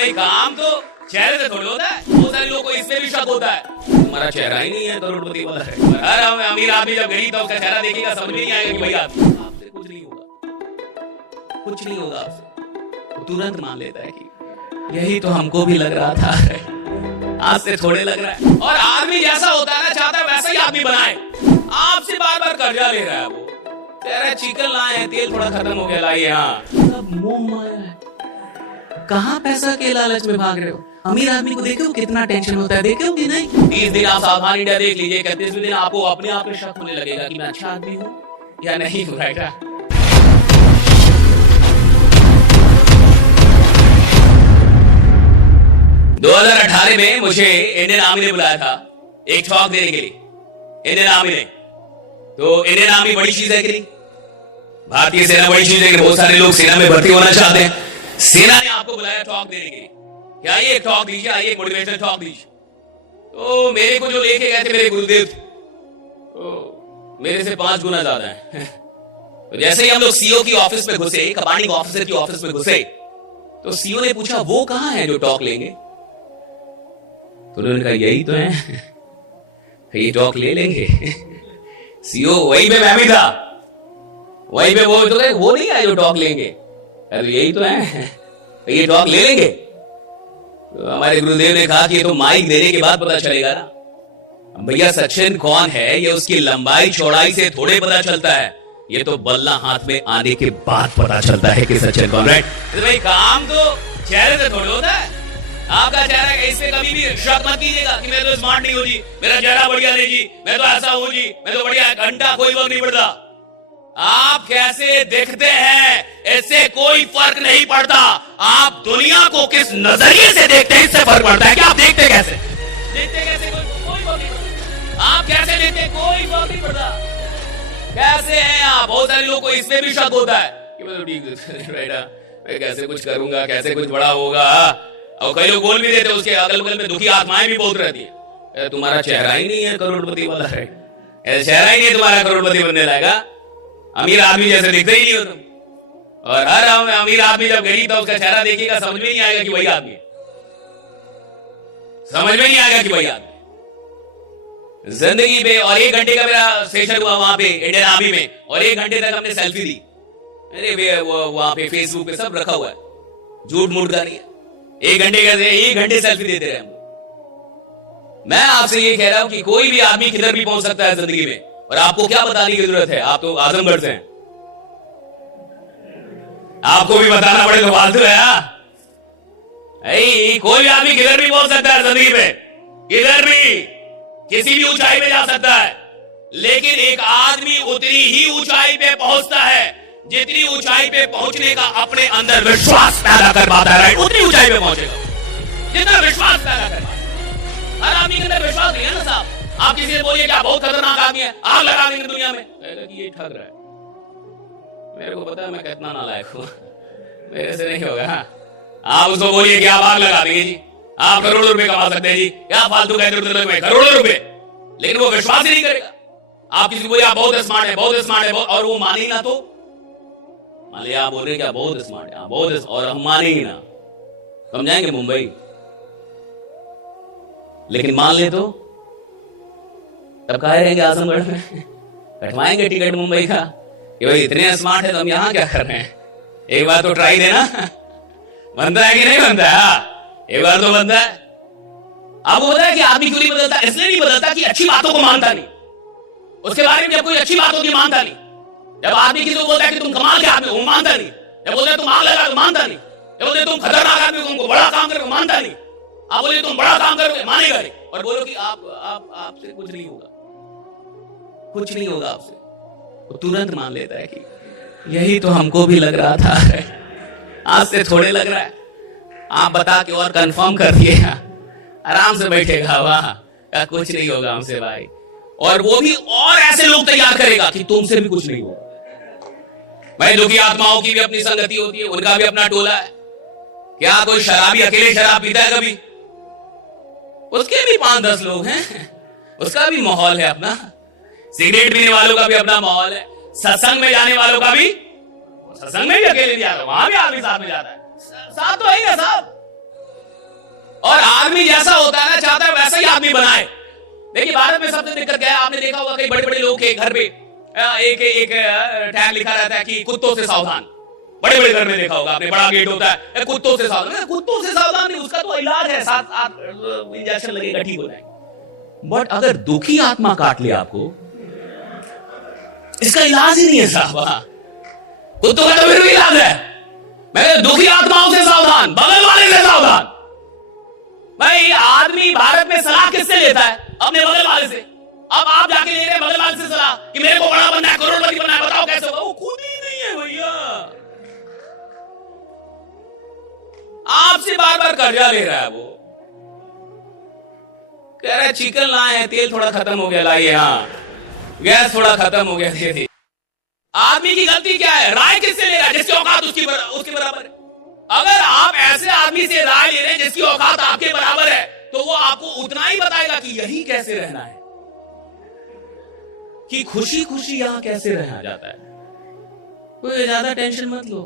भाई काम तो चेहरे से थोड़ी होता है, बहुत सारे लोगों को इसमें भी शक होता है तुम्हारा चेहरा ही नहीं है करोड़पति वाला है। अरे अमीर आदमी जब गरीब था उसका चेहरा देखेगा समझ में नहीं आएगा कि भाई आपसे कुछ नहीं होगा, कुछ नहीं होगा आपसे। वो तुरंत मान लेता है कि यही तो हमको भी लग रहा था, आज से थोड़े लग रहा है। और आदमी जैसा होता है ना चाहता है वैसा ही आदमी बनाए। आपसे बार बार कर्जा ले रहा है, वो कह रहा है चिकन लाए हैं, तेल थोड़ा खत्म हो गया लाइए। हाँ सब मोह माया है, कहाँ पैसा के लालच में भाग रहे हो। अमीर आदमी को देखे हो कितना टेंशन होता है, देखे हो कि नहीं। 30 दिन आप सावधान इंडिया देख लीजिए, 31वें दिन आपको अपने आप में शक होने लगेगा कि मैं अच्छा आदमी हूँ या नहीं हूँ। राइट 2018 में मुझे इंडियन आर्मी ने बुलाया था एक टॉक देने के लिए। इंडियन आर्मी ने, तो इंडियन आर्मी बड़ी चीज है कि नहीं, भारतीय सेना बड़ी चीज है कि बहुत सारे लोग सेना में भर्ती होना चाहते हैं। सेना ने आपको बुलाया टॉक देने के लिए, क्या ये एक टॉक दीजिए, आइए एक मोटिवेशनल टॉक दीजिए। तो मेरे को जो लेके गए थे मेरे गुरुदेव थे, तो मेरे से 5 गुना ज्यादा है। तो जैसे ही हम लोग सीओ की ऑफिस में घुसे, कमांडिंग ऑफिसर की ऑफिस में घुसे, तो सीओ ने पूछा वो कहां है जो टॉक लेंगे। तो उन्होंने कहा यही तो है, ये टॉक ले लेंगे। सीओ वही पे मैं भी था, वही पे वो नहीं है जो टॉक लेंगे। अरे यही तो है, ये टॉक ले लेंगे। तो हमारे गुरुदेव ने कहा कि ये तो माइक देने के बाद पता चलेगा ना। भैया सचिन कौन है ये उसकी लंबाई चौड़ाई से थोड़े पता चलता है, ये तो बल्ला हाथ में आने के बाद पता चलता है कि सचिन कौन। राइट तो भाई काम तो चेहरे से थोड़े होता है। आपका चेहरा इससे कभी भी शक मत कीजिएगा कि मैं तो स्मार्ट नहीं हूं जी, मेरा चेहरा बढ़िया नहीं जी, मैं तो ऐसा हूं जी, मैं तो बढ़िया, घंटा कोई वक्त नहीं पड़ता। आप कैसे दिखते हैं इससे कोई फर्क नहीं पड़ता, आप दुनिया को किस नजरिए से देखते हैं इससे फर्क पड़ता है कि आप देखते कैसे, कोई फर्क नहीं पड़ता। आप कैसे देखते कोई फर्क नहीं पड़ता, कैसे हैं आप। बहुत सारे लोगों को इसमें भी शक होता है कि मैं तो ठीक बेटा, मैं कैसे कुछ करूंगा, कैसे कुछ बड़ा होगा। और कई लोग बोल भी देते, उसके अगल बगल में दुखी आत्माएं भी बोल रहती है तुम्हारा चेहरा ही नहीं है करोड़पति वाला है, चेहरा ही नहीं तुम्हारा करोड़पति बनने लायका, अमीर आदमी जैसे दिखते ही नहीं हो तुम। और हर अमीर आदमी जब गरीब था उसका चेहरा देखिएगा समझ में नहीं आएगा कि वही आदमी है, समझ में नहीं आएगा कि वही आदमी जिंदगी पे। और 1 घंटे का मेरा सेशन हुआ वहां पे इंडियन आर्मी में, और 1 घंटे तक हमने सेल्फी दी। अरे वहां पे फेसबुक पे सब रखा हुआ है, झूठ मूठ का नहीं है। 1 घंटे सेल्फी देते रहे हम। मैं आपसे ये कह रहा हूं कि कोई भी आदमी किधर भी पहुंच सकता है जिंदगी में, और आपको क्या बताने की जरूरत है, आप तो आजमगढ़ से हैं, आपको भी बताना पड़े तो फालतू है। कोई भी आदमी किधर भी पहुंच सकता है जिंदगी में, किधर भी किसी भी ऊंचाई पे जा सकता है, लेकिन एक आदमी उतनी ही ऊंचाई पे पहुंचता है जितनी ऊंचाई पे पहुंचने का अपने अंदर विश्वास पैदा कर पाता है। राइट उतनी ऊंचाई पे पहुंचेगा जितना विश्वास पैदा कर पाता है। हर आदमी के अंदर विश्वास नहीं है ना साहब। आप किसी से बोलिए क्या बहुत खतरनाक आदमी है, आग लगा देंगे दुनिया में, कहेगा कि ये ठग रहा है। मेरे को पता है मैं कितना नालायक हूं, मेरे से नहीं होगा। आप उसको बोलिए कि आप आग लगा देंगे जी, आप करोड़ों रुपए कमा सकते हैं जी, क्या फालतू कहते हैं करोड़ों रुपए, लेकिन वो विश्वास ही नहीं करेगा। आप किसी को बोलिए आप बहुत स्मार्ट है, बहुत स्मार्ट है, और वो माने ही ना, तो मान लिया आप बोल रहे क्या बहुत स्मार्ट है, बहुत, और हम माने ही ना, हम जाएंगे मुंबई, लेकिन मान ले तो तब कहा रहेंगे आजमगढ़ में, कटवाएंगे टिकट मुंबई का कि भाई इतने स्मार्ट है तो हम यहां क्या कर रहे हैं। एक बार तो ट्राई देना, बनता है कि नहीं बनता है, एक बार तो बनता है। आपको पता है कि आदमी क्यों नहीं बदलता, इसलिए नहीं बदलता कि अच्छी बातों को मानता नहीं, उसके बारे में जब कोई अच्छी बात होती है मानता नहीं। जब आदमी किसी को बोलता है कि तुम कमाल के आदमी, वो मानता नहीं। जब बोलते तुम आग लगा तो मानता नहीं। जब बोलते तुम खतरनाक आदमी, तुमको बड़ा काम करोगे, मानता नहीं। आप बोले तुम बड़ा काम करोगे, मानेगा नहीं। और बोलो कि आपसे कुछ नहीं होगा, कुछ नहीं होगा आपसे, वो तुरंत मान लेता है कि यही तो हमको भी लग रहा था, आज से थोड़े लग रहा है। आप बता के और कंफर्म कर दिए, आराम से बैठेगा वहां, कुछ नहीं होगा हमसे भाई। और वो भी और ऐसे लोग तैयार करेगा कि तुमसे भी कुछ नहीं होगा भाई। दुखी आत्माओं की भी अपनी संगति होती है, उनका भी अपना टोला है। क्या कोई शराबी अकेले शराब पीता है कभी? उसके भी 5-10 लोग हैं, उसका भी माहौल है अपना। सिगरेट पीने वालों का भी अपना माहौल है, सत्संग में जाने वालों का भी, सत्संग में भी अकेले नहीं जाता, वहां भी आदमी साथ में जाता है, साथ तो है ही ना साहब। आदमी जैसा होता है ना, चाहता है वैसा ही आदमी बनाए। देखिए भारत में सबसे दिक्कत क्या है, आपने देखा होगा कई बड़े बड़े लोग के घर पे एक टैग लिखा रहता है कि कुत्तों से सावधान। बड़े बड़े घर में देखा होगा आपने, बड़ा गेट होता है, कुत्तों से सावधान। कुत्तों से सावधान नहीं, उसका तो इलाज है, 7 इंजेक्शन लगेगा, ठीक हो जाएगा। बट अगर दुखी आत्मा काट ले आपको, इसका इलाज ही नहीं है साहब। कुत्तों का तो फिर भी इलाज है। मैं दुखी आत्माओं से सावधान, बगल वाले से सावधान। भाई आदमी भारत में सलाह किससे लेता है? अपने बगल वाले से। अब आप जाके ले रहे हैं बगल वाले से सलाह कि मेरे को बड़ा बनना है, करोड़पति बनना है, बताओ कैसे होगा? वो खुद ही नहीं है भैया, आपसे बार बार कर्जा ले रहा है। वो कह रहा है चिकन लाए हैं, तेल थोड़ा खत्म हो गया, लाइए। हाँ, गैस थोड़ा खत्म हो गया, दे। आदमी की गलती क्या है? राय किससे ले रहा है? जिसकी औकात उसके बराबर है। अगर आप ऐसे आदमी से राय ले रहे हैं जिसकी औकात आपके बराबर है, तो वो आपको उतना ही बताएगा कि यही कैसे रहना है, कि खुशी खुशी यहां कैसे रहना जाता है। कोई ज्यादा टेंशन मत लो,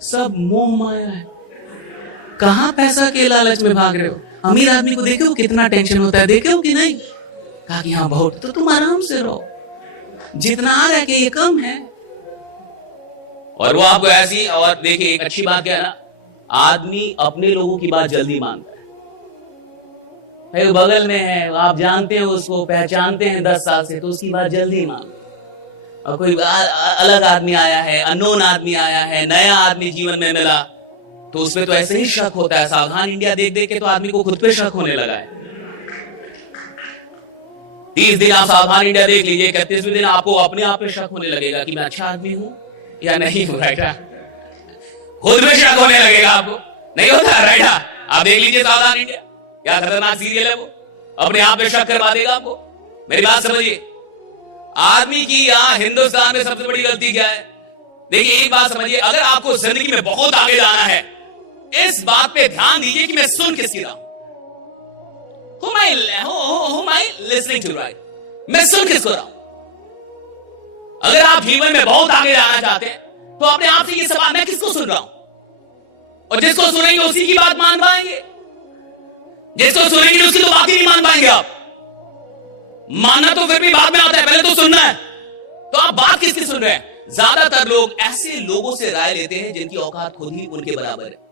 सब मोह माया है। कहां पैसा के लालच में भाग रहे हो? अमीर आदमी को देखे हो कितना टेंशन होता है, देखे हो कि नहीं? कहा कि हाँ बहुत, तो तुम आराम से रहो, जितना आ रहा है कि ये कम है। और वो आपको ऐसी, और देखिए एक अच्छी बात क्या है ना, आदमी अपने लोगों की बात जल्दी मानता है। भाई बगल में है, आप जानते हैं उसको, पहचानते हैं 10 साल से, तो उसकी बात जल्दी मान। और कोई अलग आदमी आया है, अननोन आदमी आया है, नया आदमी जीवन में मिला, तो उसमें तो ऐसे ही शक होता है। सावधान इंडिया देख देख के तो आदमी को खुद पे शक होने लगा है। 30 दिन आप सावधान इंडिया देख लीजिए, 31वें दिन आपको अपने आप पे शक होने लगेगा कि मैं अच्छा आदमी हूं या नहीं हूं। राइटा, खुद में शक होने लगेगा आपको, नहीं होता? राइटा, आप देख लीजिए सावधान इंडिया, क्या खतरनाक सीरियल है वो, अपने आप पे शक करवा देगा आपको। मेरी बात समझिए, आदमी की यहां हिंदुस्तान में सबसे बड़ी गलती क्या है? देखिए एक बात समझिए, अगर आपको जिंदगी में बहुत आगे जाना है, इस बात पे ध्यान दीजिए कि मैं सुन किसकी रहा हूं। Who am I listening to, right? मैं सुन किसको रहा हूं? अगर आप जीवन में बहुत आगे जाना चाहते हैं, तो अपने आप से ये सवाल, मैं किसको सुन रहा हूं? और जिसको सुनेंगे उसी की बात मान पाएंगे, जिसको सुनेंगे उसकी तो बात ही नहीं मान पाएंगे आप। मानना तो फिर भी बाद में आता है, पहले तो सुनना है। तो आप बात किसकी सुन रहे हैं? ज्यादातर लोग ऐसे लोगों से राय लेते हैं जिनकी औकात खुद ही उनके बराबर है।